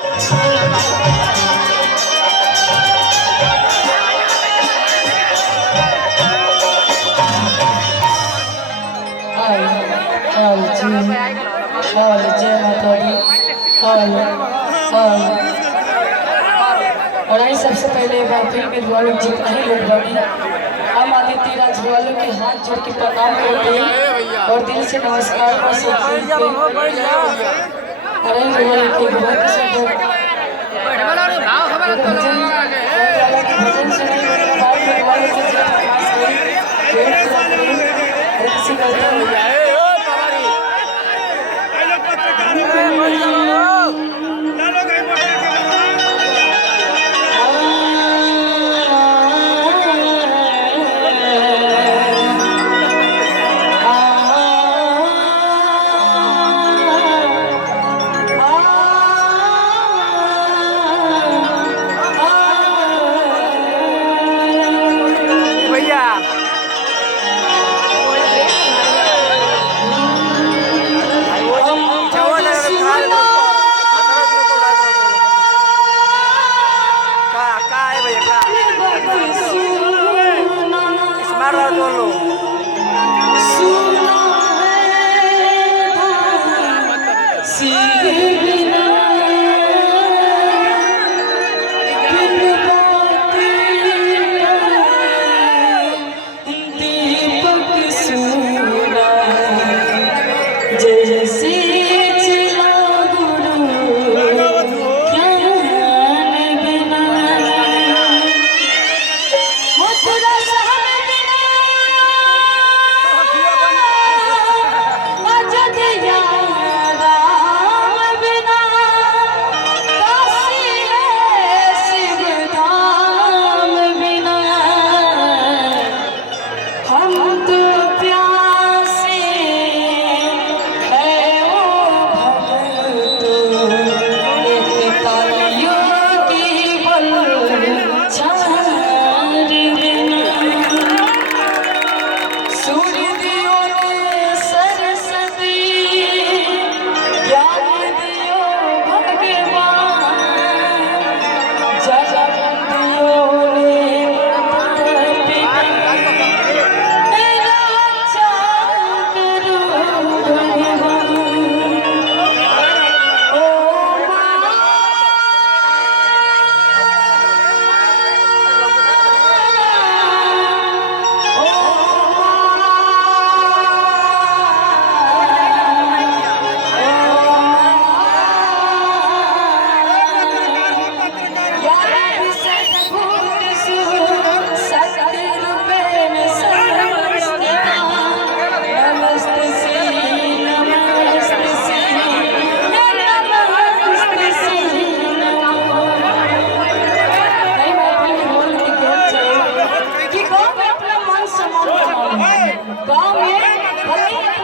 हाल जय माता दी हाल हाल। और आई सबसे पहले बात में वालों जितना ही लोग बनी हम आदित्य राज वालों के हाथ जोड़ के प्रणाम करते हैं और दिल से नमस्कार कर सकते हैं। अरे बहुत सुंदर भजन सुनाई किसी करते गाँव में